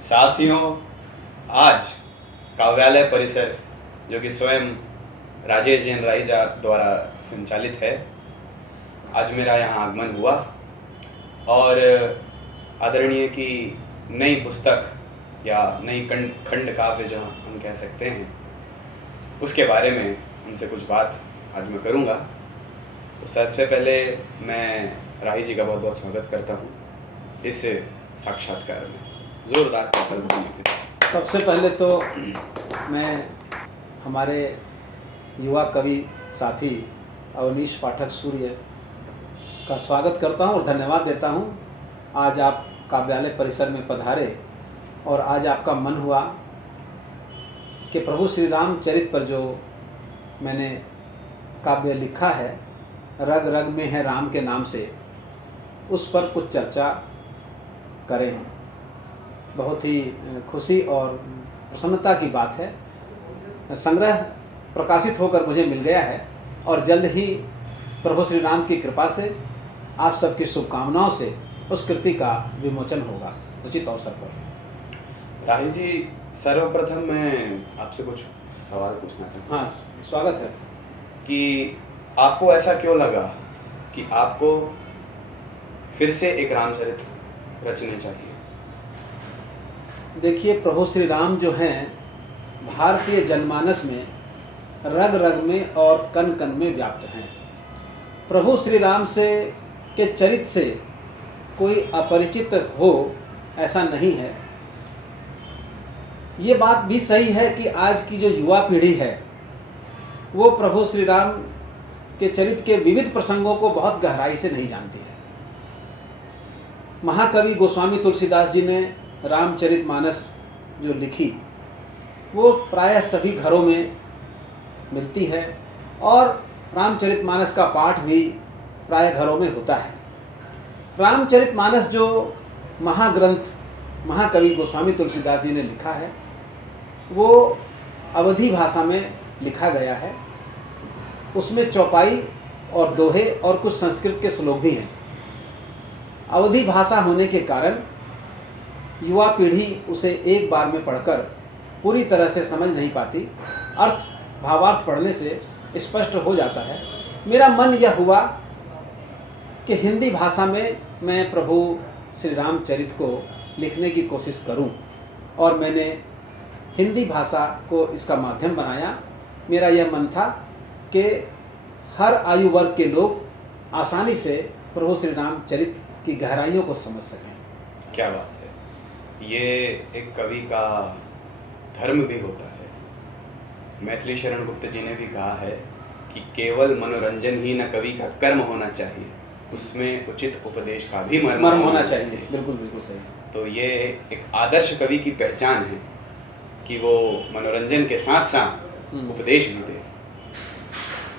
साथियों, आज काव्यालय परिसर जो कि स्वयं राजेश जैन राहीजा द्वारा संचालित है, आज मेरा यहाँ आगमन हुआ और आदरणीय की नई पुस्तक या नई खंड काव्य जो हम कह सकते हैं, उसके बारे में उनसे कुछ बात आज मैं करूँगा। तो सबसे पहले मैं राही जी का बहुत बहुत स्वागत करता हूँ इस साक्षात्कार में। ज़ोरदार तालियों के साथ। सबसे पहले तो मैं हमारे युवा कवि साथी अवनीश पाठक सूर्य का स्वागत करता हूं और धन्यवाद देता हूं। आज आप काव्यालय परिसर में पधारे और आज आपका मन हुआ कि प्रभु श्री राम चरित पर जो मैंने काव्य लिखा है, रग रग में है राम के नाम से, उस पर कुछ चर्चा करें। बहुत ही खुशी और प्रसन्नता की बात है। संग्रह प्रकाशित होकर मुझे मिल गया है और जल्द ही प्रभु श्री राम की कृपा से, आप सबकी शुभकामनाओं से उस कृति का विमोचन होगा उचित अवसर पर। राही जी, सर्वप्रथम मैं आपसे कुछ सवाल पूछना चाहता हूँ। हाँ, स्वागत है। कि आपको ऐसा क्यों लगा कि आपको फिर से एक रामचरित रचना चाहिए? देखिए, प्रभु श्री राम जो हैं, भारतीय जनमानस में रग रग में और कण कण में व्याप्त हैं। प्रभु श्री राम से के चरित्र से कोई अपरिचित हो ऐसा नहीं है। ये बात भी सही है कि आज की जो युवा पीढ़ी है वो प्रभु श्री राम के चरित्र के विविध प्रसंगों को बहुत गहराई से नहीं जानती है। महाकवि गोस्वामी तुलसीदास जी ने रामचरितमानस जो लिखी वो प्रायः सभी घरों में मिलती है और रामचरितमानस का पाठ भी प्रायः घरों में होता है। रामचरितमानस जो महाग्रंथ महाकवि गोस्वामी तुलसीदास जी ने लिखा है वो अवधी भाषा में लिखा गया है। उसमें चौपाई और दोहे और कुछ संस्कृत के श्लोक भी हैं। अवधी भाषा होने के कारण युवा पीढ़ी उसे एक बार में पढ़कर पूरी तरह से समझ नहीं पाती। अर्थ भावार्थ पढ़ने से स्पष्ट हो जाता है। मेरा मन यह हुआ कि हिंदी भाषा में मैं प्रभु श्री रामचरित को लिखने की कोशिश करूं और मैंने हिंदी भाषा को इसका माध्यम बनाया। मेरा यह मन था कि हर आयु वर्ग के लोग आसानी से प्रभु श्री रामचरित की गहराइयों को समझ सकें। क्या बात है! ये एक कवि का धर्म भी होता है। मैथिली शरण गुप्त जी ने भी कहा है कि केवल मनोरंजन ही न कवि का कर्म होना चाहिए, उसमें उचित उपदेश का भी मर्म होना चाहिए। बिल्कुल बिल्कुल सही। तो ये एक आदर्श कवि की पहचान है कि वो मनोरंजन के साथ साथ उपदेश भी दे।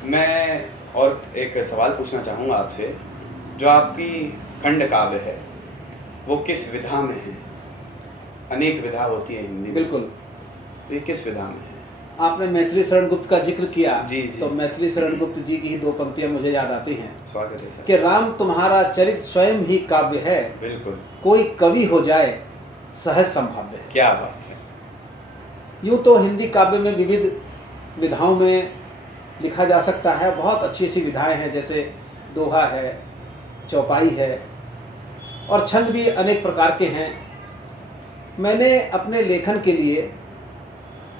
मैं और एक सवाल पूछना चाहूँगा आपसे। जो आपकी खंड काव्य है वो किस विधा में है? अनेक विधा होती है हिंदी में। बिल्कुल। तो ये किस विधा में है? आपने मैथिली शरण गुप्त का जिक्र किया। जी जी। तो मैथिली शरण गुप्त जी की ही दो पंक्तियां मुझे याद आती हैं। स्वागत है सर। कि राम तुम्हारा चरित स्वयं ही काव्य है, बिल्कुल। कोई कवि हो जाए सहज संभाव्य है। क्या बात है! यूँ तो हिंदी काव्य में विविध विधाओं में लिखा जा सकता है। बहुत अच्छी अच्छी विधाएं हैं, जैसे दोहा है, चौपाई है और छंद भी अनेक प्रकार के हैं। मैंने अपने लेखन के लिए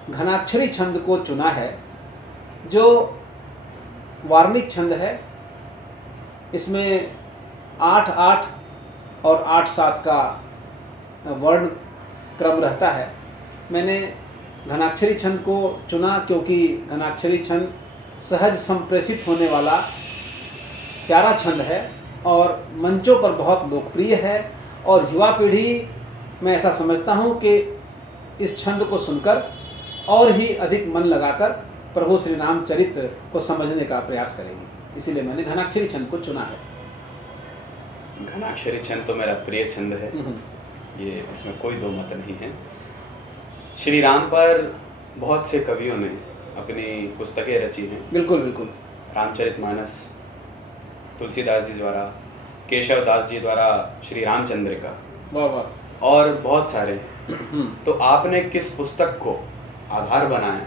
घनाक्षरी छंद को चुना है, जो वार्णिक छंद है। इसमें 8-8 और 8-7 का वर्ण क्रम रहता है। मैंने घनाक्षरी छंद को चुना क्योंकि घनाक्षरी छंद सहज संप्रेषित होने वाला प्यारा छंद है और मंचों पर बहुत लोकप्रिय है। और युवा पीढ़ी, मैं ऐसा समझता हूँ कि इस छंद को सुनकर और ही अधिक मन लगाकर प्रभु श्री रामचरित को समझने का प्रयास करेंगे। इसीलिए मैंने घनाक्षरी छंद को चुना है। घनाक्षरी छंद तो मेरा प्रिय छंद है, ये इसमें कोई दो मत नहीं है। श्री राम पर बहुत से कवियों ने अपनी पुस्तकें रची हैं। बिल्कुल बिल्कुल। रामचरितमानस तुलसीदास जी द्वारा, केशव दास जी द्वारा श्री रामचंद्र का, वाह वाह, और बहुत सारे। तो आपने किस पुस्तक को आधार बनाया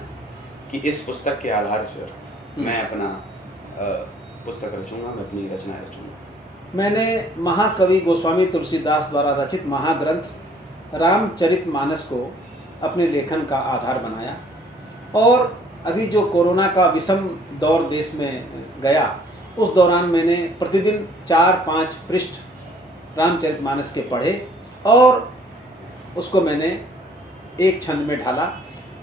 कि इस पुस्तक के आधार पर मैं अपना पुस्तक रचूंगा, मैं अपनी रचनाएं रचूंगा? मैंने महाकवि गोस्वामी तुलसीदास द्वारा रचित महाग्रंथ रामचरितमानस को अपने लेखन का आधार बनाया। और अभी जो कोरोना का विषम दौर देश में गया, उस दौरान मैंने प्रतिदिन 4-5 पृष्ठ रामचरितमानस के पढ़े और उसको मैंने एक छंद में ढाला।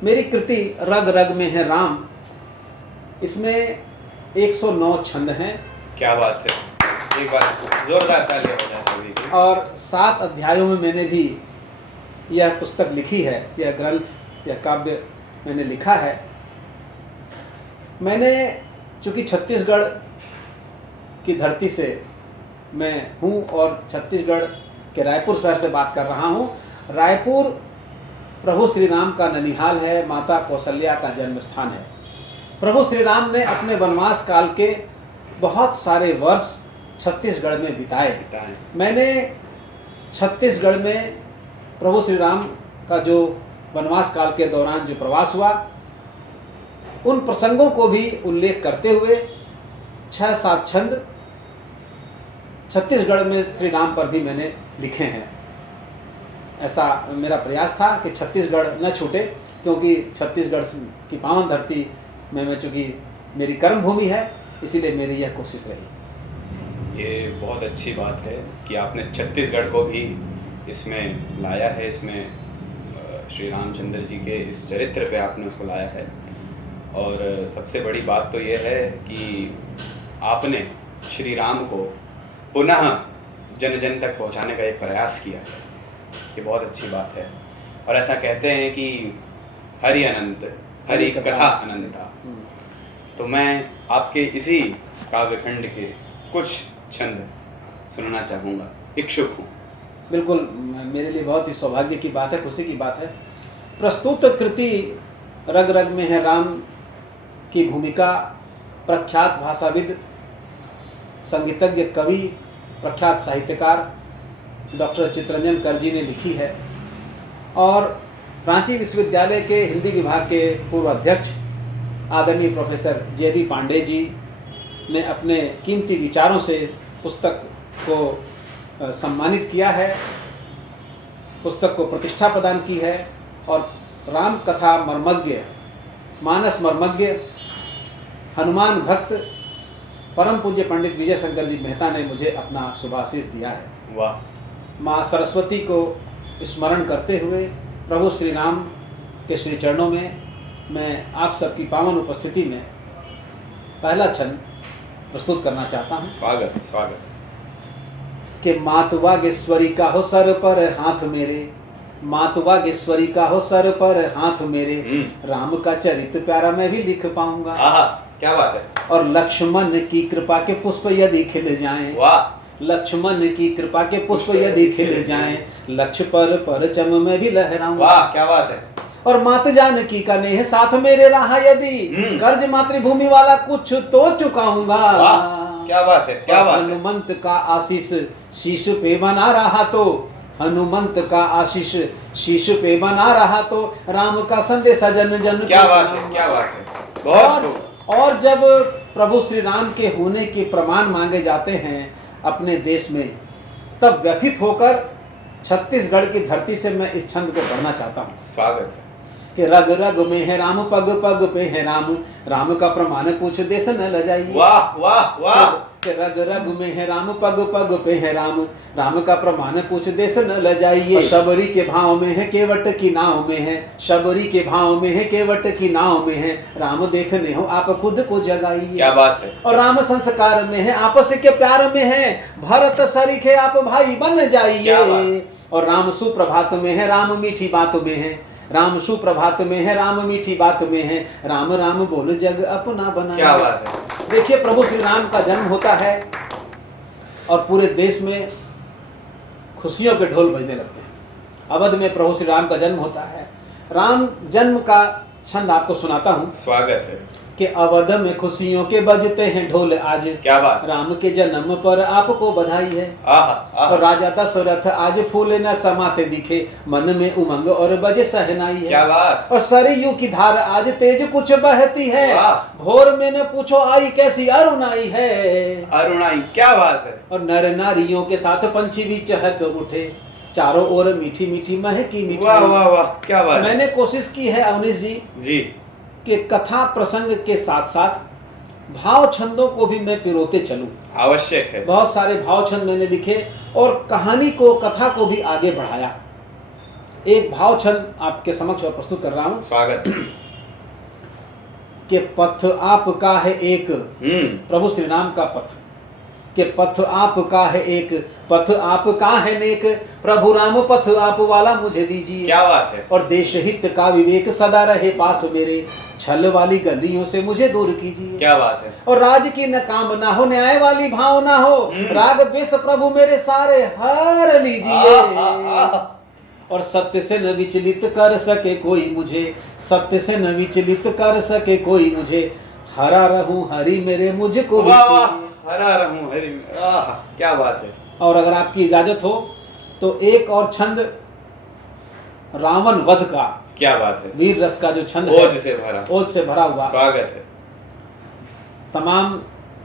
मेरी कृति रग रग में है राम, इसमें 109 छंद हैं। क्या बात है, एक बार जोरदार तालियां हो जाए सभी की। और 7 अध्यायों में मैंने भी यह पुस्तक लिखी है, यह ग्रंथ, यह काव्य मैंने लिखा है। मैंने चूँकि छत्तीसगढ़ की धरती से मैं हूँ और छत्तीसगढ़ के रायपुर शहर से बात कर रहा हूँ। रायपुर प्रभु श्री राम का ननिहाल है, माता कौशल्या का जन्म स्थान है। प्रभु श्री राम ने अपने वनवास काल के बहुत सारे वर्ष छत्तीसगढ़ में बिताए। मैंने छत्तीसगढ़ में प्रभु श्री राम का जो वनवास काल के दौरान जो प्रवास हुआ, उन प्रसंगों को भी उल्लेख करते हुए 6-7 छंद छत्तीसगढ़ में श्री राम पर भी मैंने लिखे हैं। ऐसा मेरा प्रयास था कि छत्तीसगढ़ न छूटे, क्योंकि छत्तीसगढ़ की पावन धरती में मैं चूँकि मेरी कर्म भूमि है, इसीलिए मेरी यह कोशिश रही। ये बहुत अच्छी बात है कि आपने छत्तीसगढ़ को भी इसमें लाया है, इसमें श्री रामचंद्र जी के इस चरित्र पे आपने उसको लाया है। और सबसे बड़ी बात तो ये है कि आपने श्री राम को पुनः जन जन तक पहुंचाने का एक प्रयास किया है। ये बहुत अच्छी बात है। और ऐसा कहते हैं कि हरि अनंत, हरि कथा अनंता। तो मैं आपके इसी काव्यखंड के कुछ छंद सुनना चाहूँगा, इच्छुक हूँ। बिल्कुल, मेरे लिए बहुत ही सौभाग्य की बात है, खुशी की बात है। प्रस्तुत कृति रग रग में है राम की भूमिका प्रख्यात भाषाविद, संगीतज्ञ, कवि, प्रख्यात साहित्यकार डॉक्टर चित्तरंजन कर जी ने लिखी है। और रांची विश्वविद्यालय के हिंदी विभाग के पूर्व अध्यक्ष आदरणीय प्रोफेसर जे.बी. पांडे जी ने अपने कीमती विचारों से पुस्तक को सम्मानित किया है, पुस्तक को प्रतिष्ठा प्रदान की है। और राम कथा मर्मज्ञ, मानस मर्मज्ञ, हनुमान भक्त परम पूज्य पंडित विजय शंकर जी मेहता ने मुझे अपना शुभाशीष दिया है। वाह। माँ सरस्वती को स्मरण करते हुए प्रभु श्री राम के श्री चरणों में मैं आप सबकी पावन उपस्थिति में पहला छंद प्रस्तुत करना चाहता हूँ। स्वागत स्वागत। कि मात वागेश्वरी का हो सर पर हाथ मेरे, मात वागेश्वरी का हो सर पर हाथ मेरे, राम का चरित्र प्यारा मैं भी लिख पाऊंगा। आहा, क्या बात है। और लक्ष्मण की कृपा के पुष्प यदि खिल जाएं, वाह। लक्ष्मण की कृपा के पुष्प यदि खिल जाएं, लक्ष्य पर परचम में भी लहराऊंगा। वाह, क्या बात है। और मात जानकी का नेह साथ मेरे रहा यदि, कर्ज मातृभूमि वाला कुछ तो चुकाऊंगा। क्या बात है, क्या बात है। हनुमंत का आशीष शीश पे बना रहा तो, हनुमंत का आशीष शीश पे बना रहा तो, राम का संदेशा जन जन। क्या बात है, क्या बात है। बहुत और जब प्रभु श्री राम के होने के प्रमाण मांगे जाते हैं अपने देश में, तब व्यथित होकर छत्तीसगढ़ की धरती से मैं इस छंद को पढ़ना चाहता हूँ। स्वागत है। कि रग रग में है राम, पग पग पे है राम, राम का प्रमाण पूछ देश न लजाइए। वाह वाह वाह। कि रग रग में है राम, पग पग पे है राम, राम का प्रमाण पूछ देश न लजाइए। शबरी के भाव में है, केवट की नाव में है, शबरी के भाव में है, केवट की नाव में है, राम देखने हो आप खुद को जगाइए। क्या बात है। और राम संस्कार में है, आपस के प्यार में है, भरत सरीखे आप भाई बन जाइए। और राम सुप्रभात में है, राम मीठी बात में है, राम सुप्रभात में है, राम मीठी बात में है, राम राम बोल जग अपना बना। क्या बात है। देखिए, प्रभु श्री राम का जन्म होता है और पूरे देश में खुशियों के ढोल बजने लगते हैं। अवध में प्रभु श्री राम का जन्म होता है। राम जन्म का छंद आपको सुनाता हूँ। स्वागत है। कि अवध में खुशियों के बजते हैं ढोल आज। क्या बात। राम के जन्म पर आपको बधाई है। और राजा दशरथ आज फूले न समाते दिखे, मन में उमंग और बजे सहनाई है। क्या बात। और सरयू की धार आज तेज कुछ बहती है, भोर में न पूछो आई कैसी अरुणाई है। अरुणाई, क्या बात है। और नर नारियों के साथ पंछी भी चहक उठे, चारों ओर मीठी मीठी महकी मिठाई। वाह वाह वाह, क्या बात। मैंने कोशिश की है अवनीश जी कि कथा प्रसंग के साथ साथ भाव छंदों को भी मैं पिरोते चलूं। आवश्यक है। बहुत सारे भाव छंद मैंने लिखे और कहानी को, कथा को भी आगे बढ़ाया। एक भाव छंद आपके समक्ष और प्रस्तुत कर रहा हूं। स्वागत। कि पथ आपका है एक, प्रभु श्री राम का पथ, कि पथ आपका है एक, पथ आपका है नेक, प्रभु राम पथ आप वाला मुझे दीजिए। क्या बात है। और देश हित का विवेक सदा रहे पास मेरे, छल वाली गलियों से मुझे दूर कीजिए। क्या बात है। और राज की न कामना हो, न्याय वाली भावना हो, राग द्वेष प्रभु मेरे सारे हर लीजिए। और सत्य से न विचलित कर सके कोई मुझे, सत्य से न विचलित कर सके कोई मुझे, हरा रहूं हरि मेरे मुझको भी हरा रहूं हरि। क्या बात है। और अगर आपकी इजाजत हो तो एक और छंद रावण वध का। क्या बात है। वीर रस का जो छंद है, ओज से भरा हुआ। स्वागत है। तमाम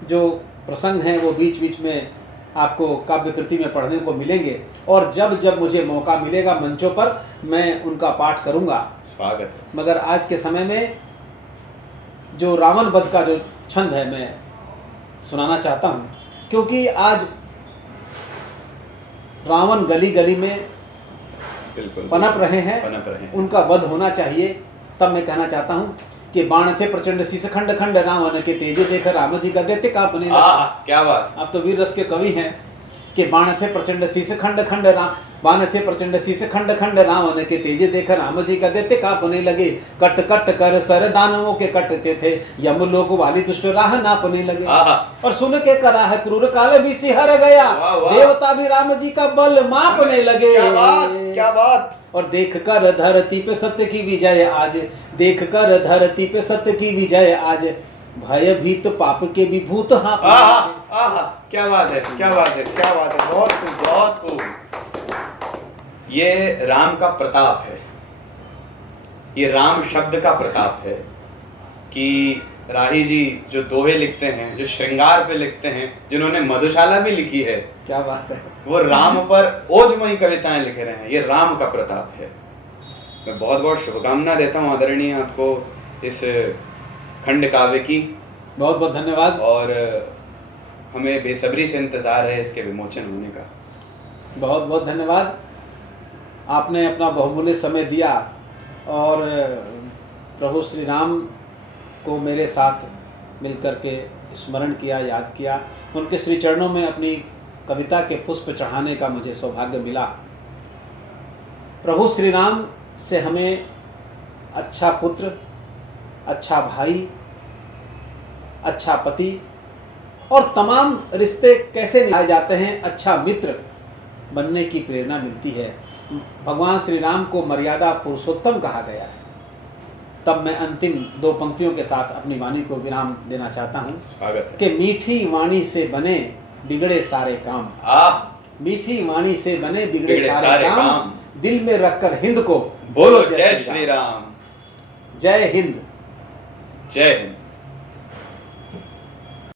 जो प्रसंग हैं वो बीच बीच में आपको काव्य कृति में पढ़ने को मिलेंगे, और जब जब मुझे मौका मिलेगा मंचों पर मैं उनका पाठ करूंगा। स्वागत है। मगर आज के समय में जो रावण वध का जो छंद है मैं सुनाना चाहता हूं, क्योंकि आज रावण गली गली में पनप रहे हैं, उनका वध होना चाहिए। तब मैं कहना चाहता हूं कि बाण थे प्रचंड शीश खंड खंड, रावण के तेज देख राम जी का दैत्य कांपने लगा। क्या बात। आप तो वीर रस के कवि हैं। कि बाण थे प्रचंड शीश खंड खंड, बाण थे प्रचंड शीश खंड खंड, रावण के तेज देख राम जी का दैत्य कांपने लगे। कट कट कर सर दानवों के कटते थे, यम लोक वाली दुष्ट राह नापने लगे। और सुन के कराह क्रूर काल भी सिहर गया, देवता भी राम जी का बल मापने लगे। क्या बात। और देख कर धरती पे सत्य की विजय आज, देख कर धरती पे सत्य की विजय आज, भयभीत पाप के भी भूत क्या बात है, क्या बात है, क्या बात है। बहुत खूब, बहुत खूब। ये राम का प्रताप है, ये राम शब्द का प्रताप है कि राही जी जो दोहे लिखते हैं, जो श्रृंगार पे लिखते हैं, जिन्होंने मधुशाला भी लिखी है, क्या बात है, वो राम पर ओजमयी कविताएं लिख रहे हैं। ये राम का प्रताप है। मैं बहुत बहुत शुभकामना देता हूँ आदरणीय आपको इस खंड काव्य की। बहुत बहुत धन्यवाद। और हमें बेसब्री से इंतज़ार है इसके विमोचन होने का। बहुत बहुत धन्यवाद। आपने अपना बहुमूल्य समय दिया और प्रभु श्री राम को मेरे साथ मिलकर के स्मरण किया, याद किया। उनके श्री चरणों में अपनी कविता के पुष्प चढ़ाने का मुझे सौभाग्य मिला। प्रभु श्री राम से हमें अच्छा पुत्र, अच्छा भाई, अच्छा पति और तमाम रिश्ते कैसे निभाए जाते हैं, अच्छा मित्र बनने की प्रेरणा मिलती है। भगवान श्री राम को मर्यादा पुरुषोत्तम कहा गया है। तब मैं अंतिम दो पंक्तियों के साथ अपनी वाणी को विराम देना चाहता हूँ कि मीठी वाणी से बने बिगड़े सारे काम। मीठी वाणी से बने बिगड़े सारे काम, दिल में रखकर हिंद को बोलो जय श्री राम। जय हिंद। जय हिंद।